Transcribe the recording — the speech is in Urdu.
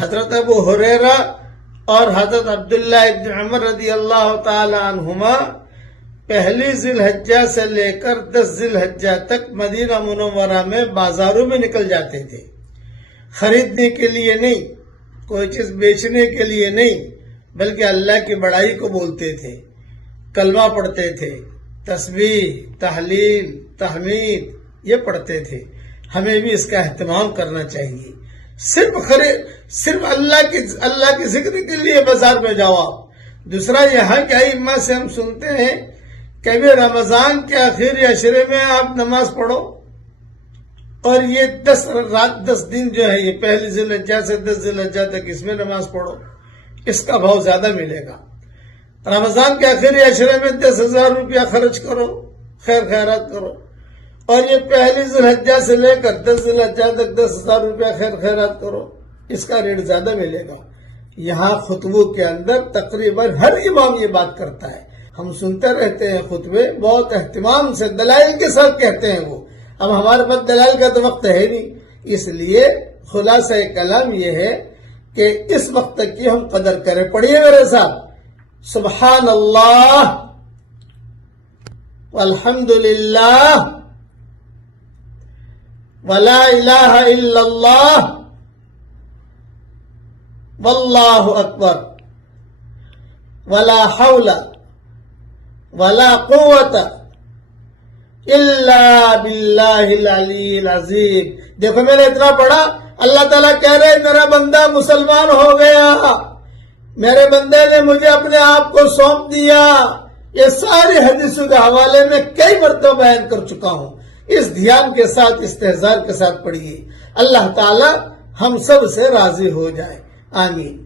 حضرت ابو ہریرہ اور حضرت عبداللہ ابن عمر رضی اللہ تعالی عنہما پہلی ذی الحجہ سے لے کر 10 ذی الحجہ تک مدینہ منورہ میں بازاروں میں نکل جاتے تھے، خریدنے کے لیے نہیں، کوئی چیز بیچنے کے لیے نہیں، بلکہ اللہ کی بڑائی کو بولتے تھے، کلمہ پڑھتے تھے، تسبیح، تحلیل، تحمید یہ پڑھتے تھے۔ ہمیں بھی اس کا اہتمام کرنا چاہیے۔ صرف اللہ کی ذکر کے لیے بازار میں جاؤ آپ۔ دوسرا یہاں کے ائمہ سے ہم سنتے ہیں کہ بھی رمضان کے آخری عشرے میں آپ نماز پڑھو، اور یہ 10 دن جو ہے، یہ پہلی ذی الحجہ سے 10 ذی الحجہ تک اس میں نماز پڑھو، اس کا بھاؤ زیادہ ملے گا۔ رمضان کے آخری عشرے میں 10,000 روپیہ خرچ کرو، خیر خیرات کرو، اور یہ پہلی ذی الحجہ سے لے کر 10 ذی الحجہ تک 10,000 روپیہ خیر خیرات کرو، اس کا ریٹ زیادہ ملے گا۔ یہاں خطبوں کے اندر تقریباً ہر امام یہ بات کرتا ہے، ہم سنتے رہتے ہیں خطبے، بہت اہتمام سے دلائل کے ساتھ کہتے ہیں وہ۔ اب ہمارے پاس دلائل کا تو وقت ہے نہیں، اس لیے خلاصہ کلام یہ ہے کہ اس وقت کی ہم قدر کریں۔ پڑھیے میرے ساتھ، سبحان اللہ والحمد للہ ولا الہ الا اللہ واللہ اکبر ولا حول ولا قوت الا باللہ العلی العظیم۔ دیکھو میں نے اتنا پڑھا، اللہ تعالیٰ کہہ رہے میرا بندہ مسلمان ہو گیا، میرے بندے نے مجھے اپنے آپ کو سونپ دیا۔ یہ ساری حدیثوں کے حوالے میں کئی مرتبہ بیان کر چکا ہوں، اس دھیان کے ساتھ استحضار کے ساتھ پڑھیے، اللہ تعالیٰ ہم سب سے راضی ہو جائے، آمین۔